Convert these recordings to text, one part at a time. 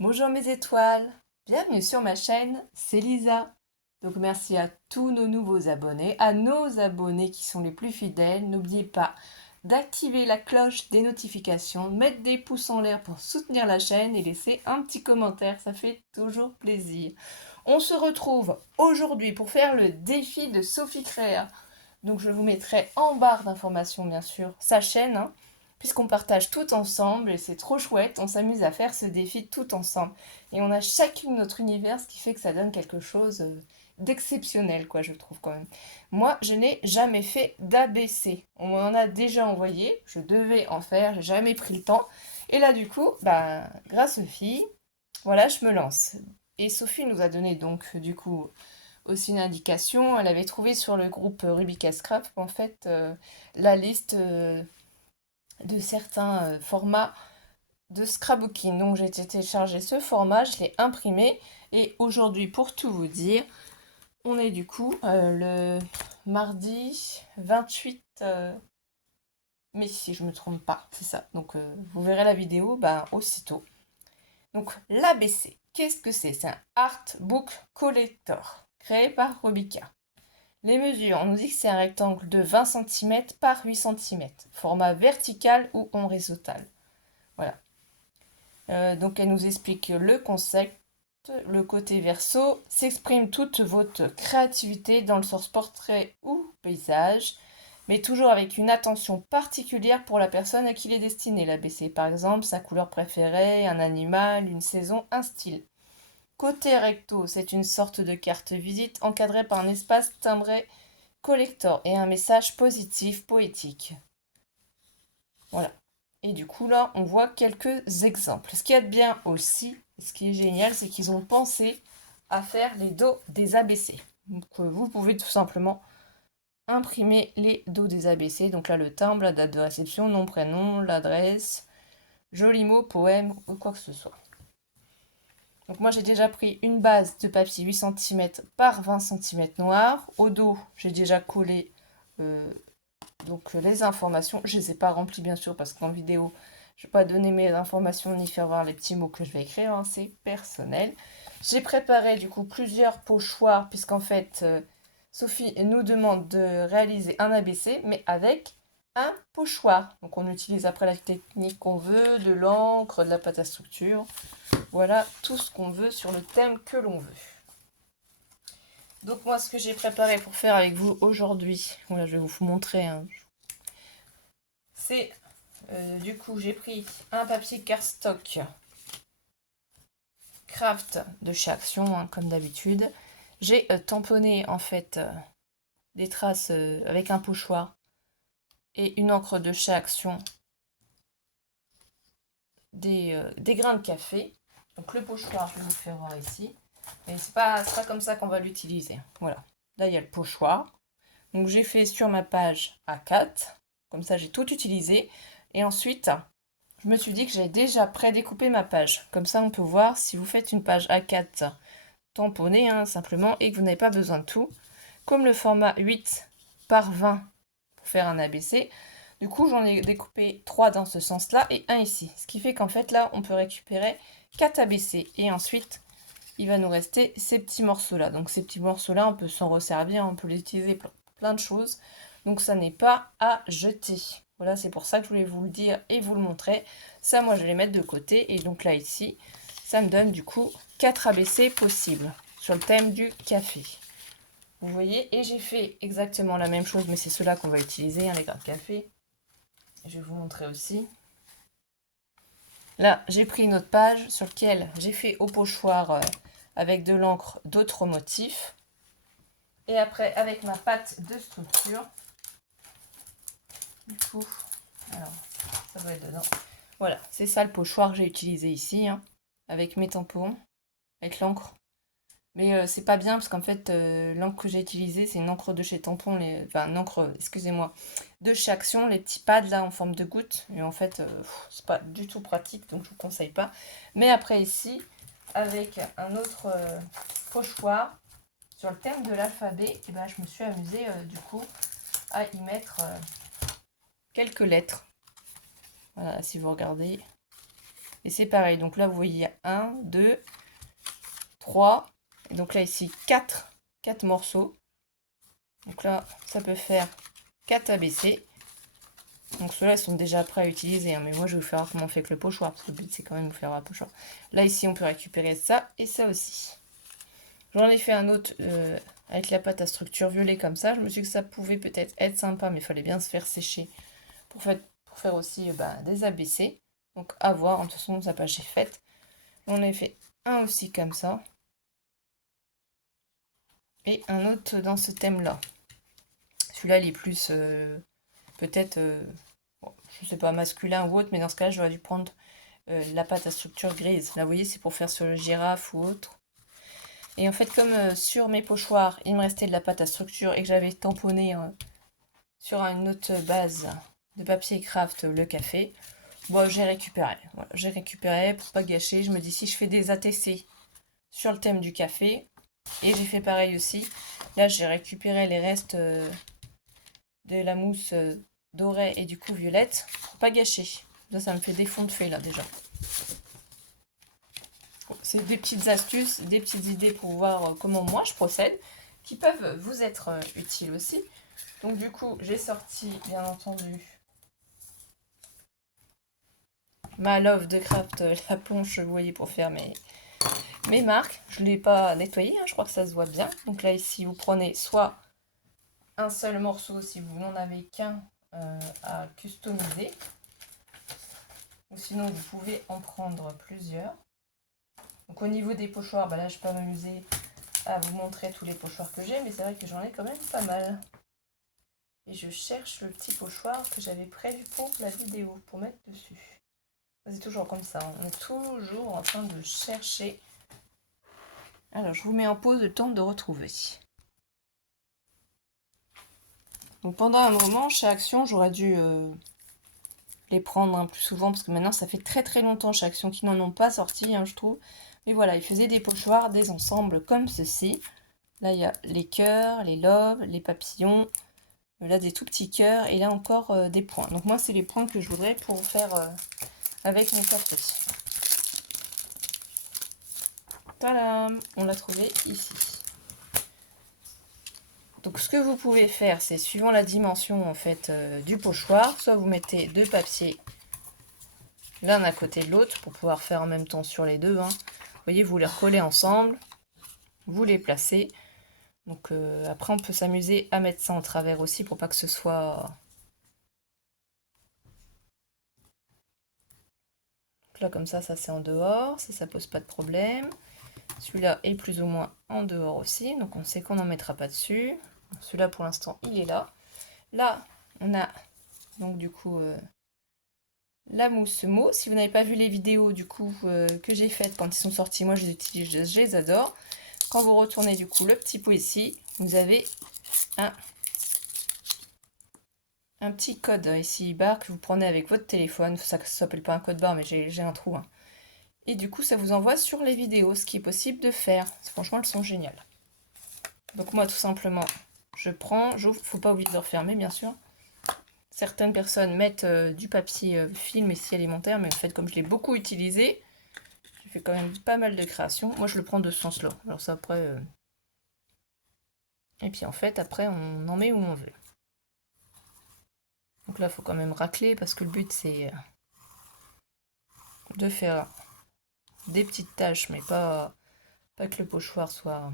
Bonjour mes étoiles, bienvenue sur ma chaîne, c'est Lisa. Donc merci à tous nos nouveaux abonnés, à nos abonnés qui sont les plus fidèles. N'oubliez pas d'activer la cloche des notifications, mettre des pouces en l'air pour soutenir la chaîne et laisser un petit commentaire, ça fait toujours plaisir. On se retrouve aujourd'hui pour faire le défi de Sophie Créa. Donc je vous mettrai en barre d'informations bien sûr sa chaîne, hein, puisqu'on partage tout ensemble et c'est trop chouette, on s'amuse à faire ce défi tout ensemble. Et on a chacune notre univers, ce qui fait que ça donne quelque chose d'exceptionnel, quoi, je trouve quand même. Moi, je n'ai jamais fait d'ABC. On m'en a déjà envoyé, je devais en faire, j'ai jamais pris le temps. Et là, du coup, bah, grâce aux filles, voilà, je me lance. Et Sophie nous a donné donc, du coup, aussi une indication. Elle avait trouvé sur le groupe Rubika Scrap, en fait, la liste de certains formats de scrapbooking. Donc j'ai téléchargé ce format, je l'ai imprimé et aujourd'hui, pour tout vous dire, on est du coup le mardi 28 mai, si je ne me trompe pas, c'est ça. Donc vous verrez la vidéo aussitôt. Donc l'ABC, qu'est-ce que c'est? C'est un Art Book Collector créé par Robica. Les mesures, on nous dit que c'est un rectangle de 20 cm par 8 cm, format vertical ou horizontal. Voilà. Donc elle nous explique le concept. Le côté verso s'exprime toute votre créativité dans le sens portrait ou paysage, mais toujours avec une attention particulière pour la personne à qui il est destiné. L'ABC, par exemple, sa couleur préférée, un animal, une saison, un style. Côté recto, c'est une sorte de carte visite encadrée par un espace timbré collector et un message positif, poétique. Voilà. Et du coup, là, on voit quelques exemples. Ce qui est bien aussi, ce qui est génial, c'est qu'ils ont pensé à faire les dos des ABC. Donc, vous pouvez tout simplement imprimer les dos des ABC. Donc là, le timbre, la date de réception, nom, prénom, l'adresse, joli mot, poème ou quoi que ce soit. Donc moi, j'ai déjà pris une base de papier 8 cm par 20 cm noir. Au dos, j'ai déjà collé euh, donc les informations, je ne les ai pas remplies bien sûr parce qu'en vidéo, je ne vais pas donner mes informations ni faire voir les petits mots que je vais écrire, hein, c'est personnel. J'ai préparé du coup plusieurs pochoirs puisqu'en fait Sophie nous demande de réaliser un ABC mais avec un pochoir. Donc on utilise après la technique qu'on veut, de l'encre, de la pâte à structure. Voilà tout ce qu'on veut sur le thème que l'on veut. Donc moi ce que j'ai préparé pour faire avec vous aujourd'hui, voilà je vais vous montrer, hein, c'est du coup, j'ai pris un papier cardstock craft de chez Action, hein, comme d'habitude. J'ai tamponné en fait des traces avec un pochoir et une encre de chez Action des grains de café. Donc le pochoir, je vais vous faire voir ici. Mais c'est pas comme ça qu'on va l'utiliser. Voilà. Là, il y a le pochoir. Donc j'ai fait sur ma page A4. Comme ça, j'ai tout utilisé. Et ensuite, je me suis dit que j'avais déjà prédécoupé ma page. Comme ça, on peut voir si vous faites une page A4 tamponnée, hein, simplement, et que vous n'avez pas besoin de tout. Comme le format 8 par 20 pour faire un ABC, du coup, j'en ai découpé 3 dans ce sens-là et un ici. Ce qui fait qu'en fait, là, on peut récupérer 4 ABC. Et ensuite, il va nous rester ces petits morceaux-là. Donc, ces petits morceaux-là, on peut s'en resservir, on peut les utiliser pour plein de choses. Donc, ça n'est pas à jeter. Voilà, c'est pour ça que je voulais vous le dire et vous le montrer. Ça, moi, je vais les mettre de côté. Et donc là, ici, ça me donne du coup 4 ABC possibles sur le thème du café. Vous voyez, et j'ai fait exactement la même chose, mais c'est ceux-là qu'on va utiliser, hein, les grains de café. Je vais vous montrer aussi. Là, j'ai pris une autre page sur laquelle j'ai fait au pochoir avec de l'encre d'autres motifs. Et après, avec ma pâte de structure, du coup, alors, ça doit être dedans. Voilà, c'est ça le pochoir que j'ai utilisé ici, hein, avec mes tampons, avec l'encre. Mais c'est pas bien parce qu'en fait, l'encre que j'ai utilisée, c'est une encre de chez Tampon, enfin une encre, excusez-moi, de chez Action, les petits pads là en forme de goutte. Et en fait, c'est pas du tout pratique, donc je vous conseille pas. Mais après ici, avec un autre pochoir sur le thème de l'alphabet, et ben, je me suis amusée du coup à y mettre quelques lettres. Voilà, si vous regardez. Et c'est pareil, donc là vous voyez il y a 1, 2, 3, et donc là ici 4 morceaux. Donc là ça peut faire 4 ABC. Donc ceux-là ils sont déjà prêts à utiliser, hein, mais moi je vais vous faire comment on fait avec le pochoir, parce que le but c'est quand même de vous faire un pochoir. Là ici on peut récupérer ça et ça aussi. J'en ai fait un autre avec la pâte à structure violet comme ça. Je me suis dit que ça pouvait peut-être être sympa, mais il fallait bien se faire sécher pour faire aussi des ABC. Donc à voir, de toute façon sa page est faite. J'en ai fait un aussi comme ça. Et un autre dans ce thème-là. Celui-là il est plus peut-être, bon, je sais pas, masculin ou autre, mais dans ce cas-là j'aurais dû prendre la pâte à structure grise. Là vous voyez c'est pour faire sur le girafe ou autre. Et en fait, comme sur mes pochoirs, il me restait de la pâte à structure et que j'avais tamponné sur une autre base de papier craft le café, bon, j'ai récupéré. Voilà, j'ai récupéré pour pas gâcher. Je me dis, si je fais des ATC sur le thème du café, et j'ai fait pareil aussi, là j'ai récupéré les restes de la mousse dorée et du coup violette pour pas gâcher. Là, ça me fait des fonds de fées là déjà. C'est des petites astuces, des petites idées pour voir comment moi je procède, qui peuvent vous être utiles aussi. Donc du coup, j'ai sorti, bien entendu, ma Love de Craft, la planche, vous voyez, pour faire mes marques. Je ne l'ai pas nettoyée, hein, je crois que ça se voit bien. Donc là, ici, vous prenez soit un seul morceau, si vous n'en avez qu'un à customiser. Ou sinon, vous pouvez en prendre plusieurs. Donc au niveau des pochoirs, là, je peux m'amuser à vous montrer tous les pochoirs que j'ai, mais c'est vrai que j'en ai quand même pas mal. Et je cherche le petit pochoir que j'avais prévu pour la vidéo, pour mettre dessus. C'est toujours comme ça, on est toujours en train de chercher. Alors, je vous mets en pause le temps de retrouver. Donc pendant un moment, chez Action, j'aurais dû les prendre plus souvent, parce que maintenant, ça fait très très longtemps chez Action qu'ils n'en ont pas sorti, hein, je trouve. Mais voilà, ils faisaient des pochoirs, des ensembles comme ceci. Là, il y a les cœurs, les loves, les papillons, là des tout petits cœurs, et là encore des points. Donc moi, c'est les points que je voudrais pour faire avec mon café. Tadam! On l'a trouvé ici. Donc ce que vous pouvez faire, c'est suivant la dimension en fait du pochoir, soit vous mettez deux papiers l'un à côté de l'autre pour pouvoir faire en même temps sur les deux. Hein. Vous voyez, vous les recollez ensemble, vous les placez. Donc après, on peut s'amuser à mettre ça en travers aussi pour pas que ce soit... Donc là, comme ça c'est en dehors, ça pose pas de problème. Celui-là est plus ou moins en dehors aussi, donc on sait qu'on n'en mettra pas dessus. Celui-là, pour l'instant, il est là. Là, on a donc du coup la mousse mot. Si vous n'avez pas vu les vidéos du coup que j'ai faites quand ils sont sortis, moi je les utilise, je les adore. Quand vous retournez du coup le petit pot ici, vous avez un petit code ici barre que vous prenez avec votre téléphone. Ça s'appelle pas un code barre, mais j'ai un trou. Hein. Et du coup, ça vous envoie sur les vidéos, ce qui est possible de faire. Franchement, elles sont géniales. Donc moi, tout simplement, je prends, j'ouvre. Faut pas oublier de refermer, bien sûr. Certaines personnes mettent du papier film ici alimentaire, mais en fait, comme je l'ai beaucoup utilisé, j'ai fait quand même pas mal de créations. Moi, je le prends de ce sens-là. Alors ça, après... Et puis en fait, après, on en met où on veut. Donc là, il faut quand même racler, parce que le but, c'est de faire des petites taches, mais pas que le pochoir soit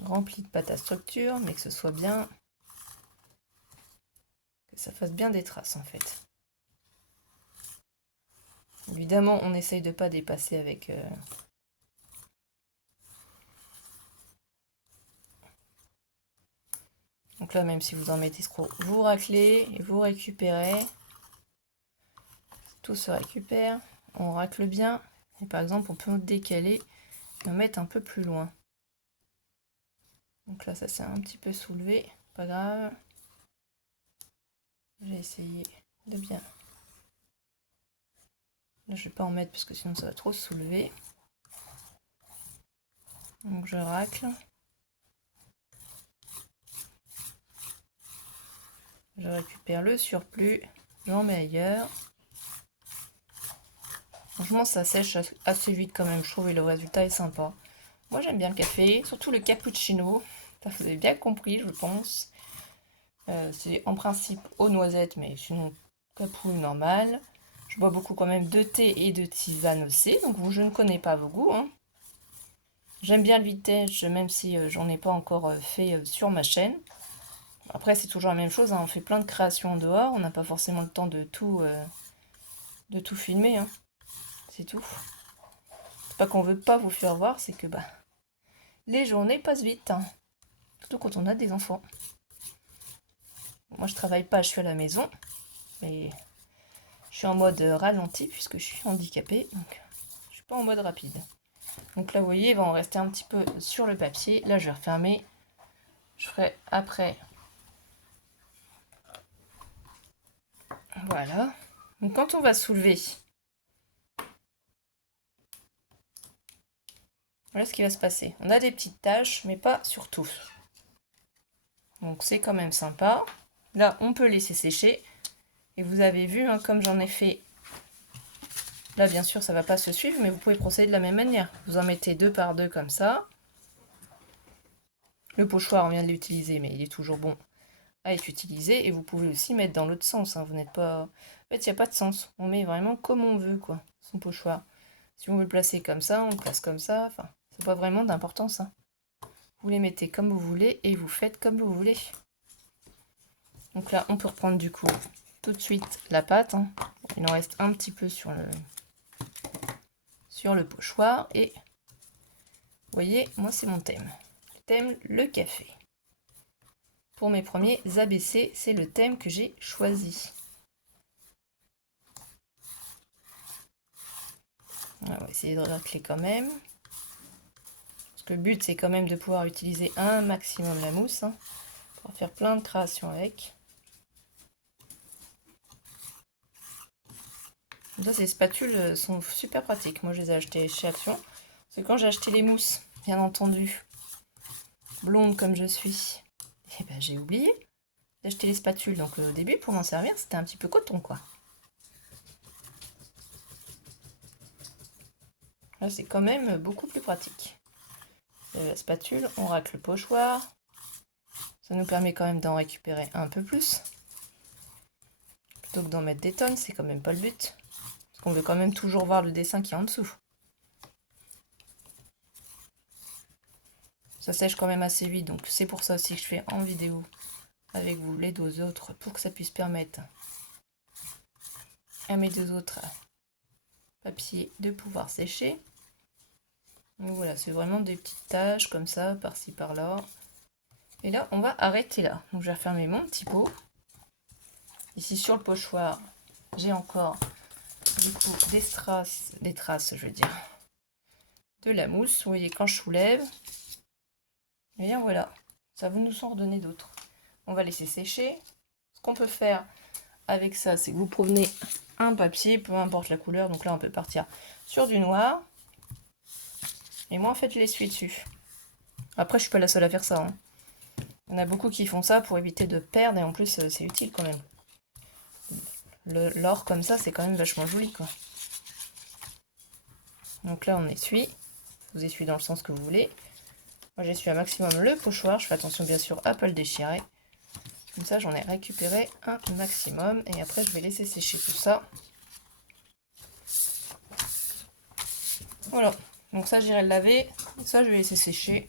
rempli de pâte à structure, mais que ce soit bien... que ça fasse bien des traces, en fait. Évidemment, on essaye de ne pas dépasser avec... Donc là, même si vous en mettez trop, vous raclez et vous récupérez. Tout se récupère. On racle bien. Et par exemple, on peut décaler et mettre un peu plus loin. Donc là, ça s'est un petit peu soulevé. Pas grave. J'ai essayé de bien... Là, je ne vais pas en mettre parce que sinon ça va trop se soulever. Donc je racle. Je récupère le surplus. J'en mets ailleurs. franchement, ça sèche assez vite quand même, je trouve, et le résultat est sympa. Moi, j'aime bien le café, surtout le cappuccino. Ça, vous avez bien compris, je pense. C'est en principe aux noisettes, mais sinon, capou normal. Je bois beaucoup quand même de thé et de tisane aussi, donc je ne connais pas vos goûts, hein. J'aime bien le vintage, même si j'en ai pas encore fait sur ma chaîne. Après, c'est toujours la même chose, hein, on fait plein de créations en dehors, on n'a pas forcément le temps de tout filmer, hein. C'est tout. C'est pas qu'on veut pas vous faire voir, c'est que bah les journées passent vite, hein. Surtout quand on a des enfants. Moi, je travaille pas, je suis à la maison, mais je suis en mode ralenti puisque je suis handicapée, donc je suis pas en mode rapide. Donc là, vous voyez, il va en rester un petit peu sur le papier. Là, je vais refermer. Je ferai après. Voilà. Donc quand on va soulever, voilà ce qui va se passer. On a des petites taches, mais pas sur tout. Donc c'est quand même sympa. Là, on peut laisser sécher. Et vous avez vu, hein, comme j'en ai fait. Là, bien sûr, ça ne va pas se suivre, mais vous pouvez procéder de la même manière. Vous en mettez 2 par 2 comme ça. Le pochoir, on vient de l'utiliser, mais il est toujours bon à être utilisé. Et vous pouvez aussi mettre dans l'autre sens, hein. Vous n'êtes pas... En fait, il n'y a pas de sens. On met vraiment comme on veut, quoi, son pochoir. Si on veut le placer comme ça, on le place comme ça. Enfin, c'est pas vraiment d'importance, hein. Vous les mettez comme vous voulez et vous faites comme vous voulez. Donc là, on peut reprendre du coup tout de suite la pâte, hein. Il en reste un petit peu sur le pochoir. Et vous voyez, moi, c'est mon thème. Le thème, le café. Pour mes premiers ABC, c'est le thème que j'ai choisi. On va essayer de racler quand même. Parce que le but, c'est quand même de pouvoir utiliser un maximum la mousse, hein, pour faire plein de créations avec. Ça, ces spatules sont super pratiques. Moi, je les ai achetées chez Action. C'est quand j'ai acheté les mousses, bien entendu, blonde comme je suis, et ben, j'ai oublié d'acheter les spatules. Donc au début, pour m'en servir, c'était un petit peu coton, quoi. Là, c'est quand même beaucoup plus pratique. La spatule, on racle le pochoir. Ça nous permet quand même d'en récupérer un peu plus. Plutôt que d'en mettre des tonnes, c'est quand même pas le but. Parce qu'on veut quand même toujours voir le dessin qui est en dessous. Ça sèche quand même assez vite, donc c'est pour ça aussi que je fais en vidéo avec vous les 2 autres, pour que ça puisse permettre à mes 2 autres papiers de pouvoir sécher. Donc voilà, c'est vraiment des petites taches comme ça, par-ci par-là. Et là, on va arrêter là. Donc je vais refermer mon petit pot. Ici sur le pochoir, j'ai encore du coup des traces, je veux dire, de la mousse. Vous voyez, quand je soulève, et bien voilà, ça va nous en redonner d'autres. On va laisser sécher. Ce qu'on peut faire avec ça, c'est que vous prenez un papier, peu importe la couleur. Donc là, on peut partir sur du noir. Et moi, en fait, je l'essuie dessus. Après, je suis pas la seule à faire ça, hein. Il y en a beaucoup qui font ça pour éviter de perdre. Et en plus, c'est utile quand même. L'or comme ça, c'est quand même vachement joli, quoi. Donc là, on essuie. Vous essuyez dans le sens que vous voulez. Moi, j'essuie un maximum le pochoir. Je fais attention, bien sûr, à pas le déchirer. Comme ça, j'en ai récupéré un maximum. Et après, je vais laisser sécher tout ça. Voilà. Donc ça, j'irai le laver. Et ça, je vais laisser sécher.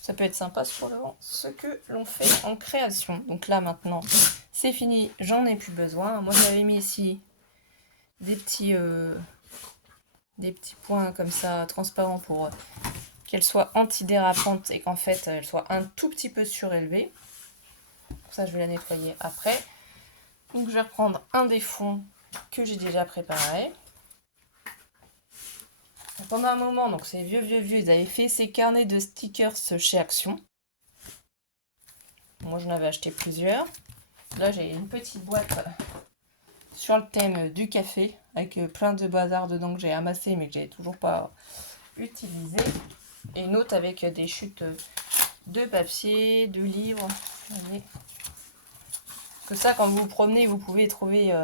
Ça peut être sympa sur ce que l'on fait en création. Donc là, maintenant, c'est fini. J'en ai plus besoin. Moi, j'avais mis ici des petits points comme ça, transparents, pour qu'elle soit antidérapante et qu'en fait, elle soit un tout petit peu surélevée. Pour ça, je vais la nettoyer après. Donc, je vais reprendre un des fonds que j'ai déjà préparé. Pendant un moment, donc c'est vieux, ils avaient fait ces carnets de stickers chez Action. Moi, j'en avais acheté plusieurs. Là, j'ai une petite boîte sur le thème du café, avec plein de bazar dedans que j'ai amassé, mais que j'ai toujours pas utilisé. Et une autre avec des chutes de papier, de livres. Vous voyez. Que ça, quand vous vous promenez, vous pouvez trouver,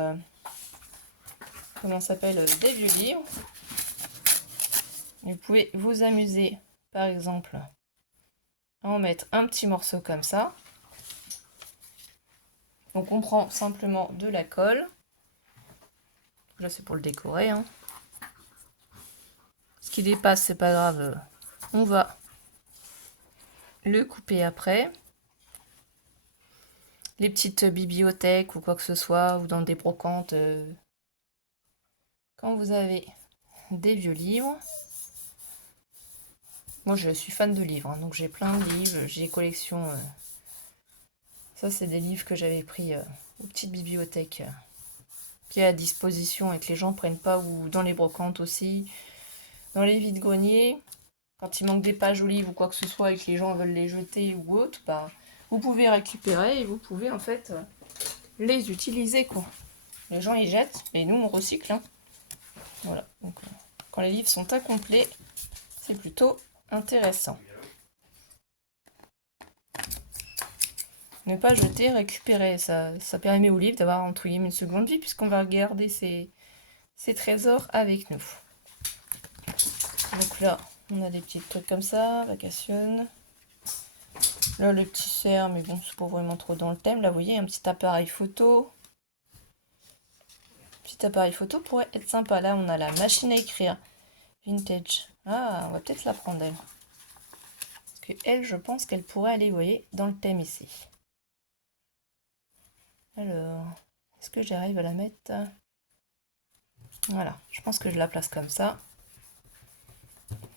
comment ça s'appelle, des vieux livres. Vous pouvez vous amuser, par exemple, à en mettre un petit morceau comme ça. Donc on prend simplement de la colle. Là c'est pour le décorer. Hein. Ce qui dépasse, c'est pas grave. On va le couper après. Les petites bibliothèques ou quoi que ce soit, ou dans des brocantes, quand vous avez des vieux livres. Moi je suis fan de livres, hein, donc j'ai plein de livres, j'ai des collections. Ça c'est des livres que j'avais pris aux petites bibliothèques qui est à disposition et que les gens ne prennent pas, ou dans les brocantes aussi, dans les vides-greniers. Quand il manque des pages au livre ou quoi que ce soit et que les gens veulent les jeter ou autre, bah, vous pouvez récupérer et vous pouvez en fait les utiliser quoi. Les gens ils jettent et nous on recycle. Hein. Voilà. Donc quand les livres sont incomplets, c'est plutôt intéressant. Ne pas jeter, récupérer, ça permet au livre d'avoir entre guillemets une seconde vie puisqu'on va garder ses trésors avec nous. Donc là, on a des petits trucs comme ça, vacation. Là, le petit cerf, mais bon, c'est pas vraiment trop dans le thème. Là, vous voyez, un petit appareil photo. Petit appareil photo pourrait être sympa. Là, on a la machine à écrire. Vintage. Ah, on va peut-être la prendre, elle. Parce que elle, je pense qu'elle pourrait aller, vous voyez, dans le thème ici. Alors, est-ce que j'arrive à la mettre? Voilà, je pense que je la place comme ça.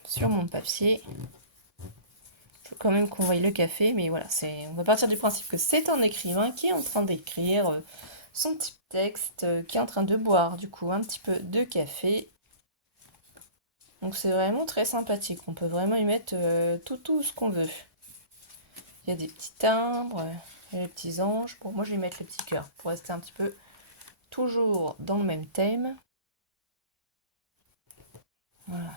Sur mon papier. Il faut quand même qu'on voie le café, mais voilà, on va partir du principe que c'est un écrivain qui est en train d'écrire son petit texte, qui est en train de boire du coup un petit peu de café. Donc c'est vraiment très sympathique, on peut vraiment y mettre tout ce qu'on veut. Il y a des petits timbres, il y a les petits anges. Bon, moi je vais mettre les petits cœurs pour rester un petit peu toujours dans le même thème. Voilà.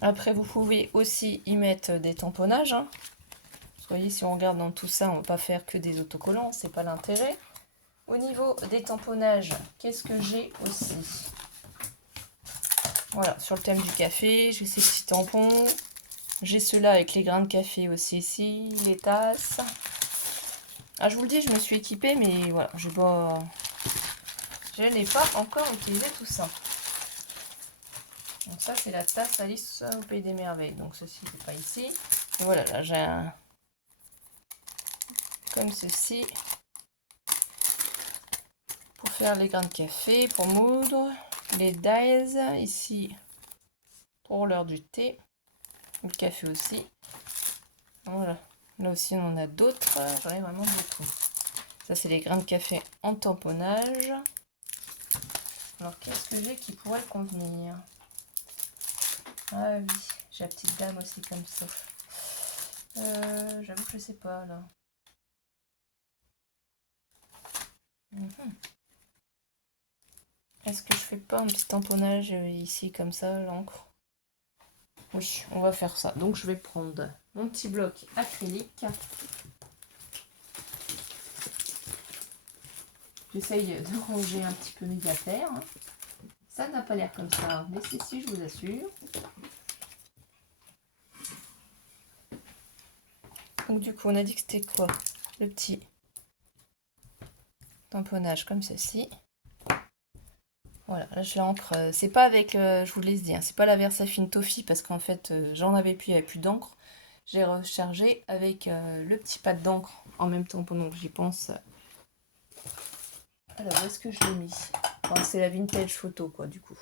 Après vous pouvez aussi y mettre des tamponnages. Hein. Vous voyez, si on regarde dans tout ça, on ne va pas faire que des autocollants, c'est pas l'intérêt. Au niveau des tamponnages, qu'est-ce que j'ai aussi? Voilà, sur le thème du café, j'ai ces petits tampons. J'ai ceux-là avec les grains de café aussi ici, les tasses. Ah, je vous le dis, je me suis équipée, mais voilà, je n'ai pas encore utilisé tout ça. Donc ça, c'est la tasse Alice au Pays des Merveilles. Donc ceci, c'est pas ici. Et voilà, là, j'ai un... comme ceci. Pour faire les grains de café, pour moudre. Les dies, ici, pour l'heure du thé. Le café aussi. Voilà. Là aussi, on en a d'autres. J'en ai vraiment beaucoup. Ça, c'est les grains de café en tamponnage. Alors, qu'est-ce que j'ai qui pourrait convenir? Ah oui, j'ai la petite dame aussi comme ça. J'avoue que je sais pas, là. Est-ce que je fais pas un petit tamponnage ici, comme ça, l'encre? Oui, on va faire ça. Donc, je vais prendre mon petit bloc acrylique. J'essaye de ranger un petit peu mes affaires. Ça n'a pas l'air comme ça, mais c'est si, je vous assure. Donc du coup, on a dit que c'était quoi? Le petit tamponnage comme ceci. Voilà, là je l'encre. C'est pas avec, je vous l'ai dit, hein, c'est pas la Versafine Toffee parce qu'en fait j'en avais plus, il n'y avait plus d'encre. J'ai rechargé avec le petit pad d'encre en même temps pendant que j'y pense. Alors, où est-ce que je l'ai mis? Enfin, c'est la vintage photo, quoi, du coup.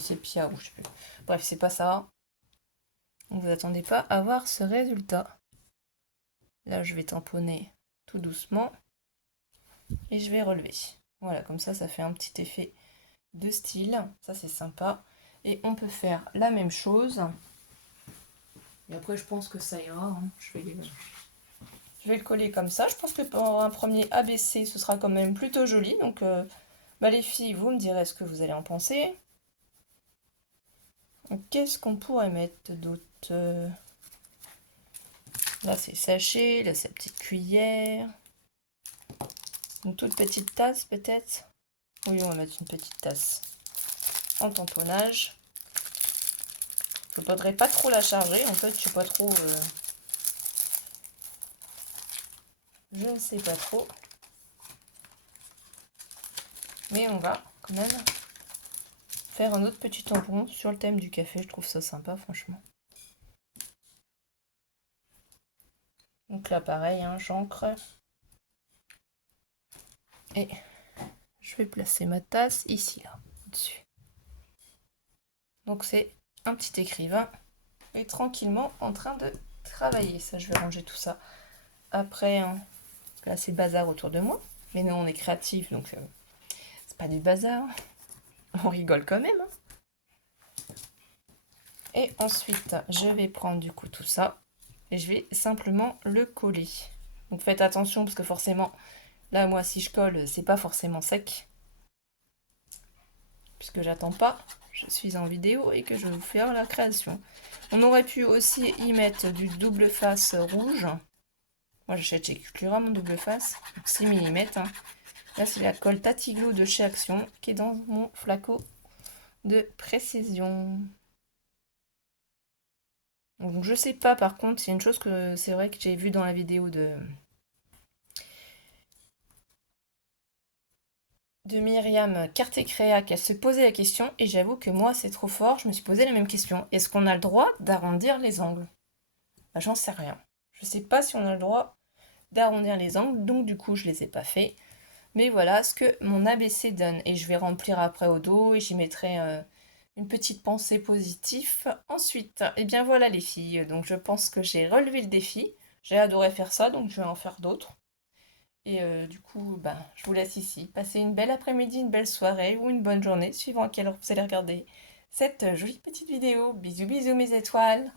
C'est Pia, ou je sais plus. Bref, c'est pas ça. Donc, vous attendez pas à voir ce résultat. Là, je vais tamponner tout doucement. Et je vais relever. Voilà, comme ça fait un petit effet de style. Ça, c'est sympa. Et on peut faire la même chose. Et après, je pense que ça ira. Hein. Je vais le coller comme ça. Je pense que pour un premier ABC, ce sera quand même plutôt joli. Donc, les filles, vous me direz ce que vous allez en penser. Qu'est-ce qu'on pourrait mettre d'autre? Là, c'est sachet. Là, c'est la petite cuillère. Une toute petite tasse, peut-être. Oui, on va mettre une petite tasse. en tamponnage. Je ne voudrais pas trop la charger, en fait, je sais pas trop... Je ne sais pas trop. Mais on va quand même faire un autre petit tampon sur le thème du café. Je trouve ça sympa, franchement. Donc là, pareil, hein, j'encre. Et je vais placer ma tasse ici, là, au-dessus. Donc c'est un petit écrivain et tranquillement en train de travailler. Ça, je vais ranger tout ça après, hein. Parce que là, c'est bazar autour de moi. Mais nous, on est créatifs, donc c'est pas du bazar. On rigole quand même, hein. Et ensuite, je vais prendre du coup tout ça et je vais simplement le coller. Donc faites attention parce que forcément, là, moi, si je colle, c'est pas forcément sec. Puisque j'attends pas, je suis en vidéo et que je vais vous faire la création. On aurait pu aussi y mettre du double face rouge. Moi j'achète chez Cultura mon double face, 6 mm. Hein. Là c'est la colle Tatiglou de chez Action qui est dans mon flacon de précision. Donc je sais pas par contre, il y a une chose que c'est vrai que j'ai vu dans la vidéo de Myriam Carté-Créa qu'elle se posait la question et j'avoue que moi c'est trop fort, je me suis posé la même question. Est-ce qu'on a le droit d'arrondir les angles? Bah, j'en sais rien. Je sais pas si on a le droit d'arrondir les angles, donc du coup je les ai pas fait. Mais voilà ce que mon ABC donne. Et je vais remplir après au dos et j'y mettrai une petite pensée positive. Ensuite, et bien voilà les filles. Donc je pense que j'ai relevé le défi. J'ai adoré faire ça, donc je vais en faire d'autres. Et du coup, ben, je vous laisse ici. Passez une belle après-midi, une belle soirée ou une bonne journée, suivant à quelle heure vous allez regarder cette jolie petite vidéo. Bisous bisous mes étoiles.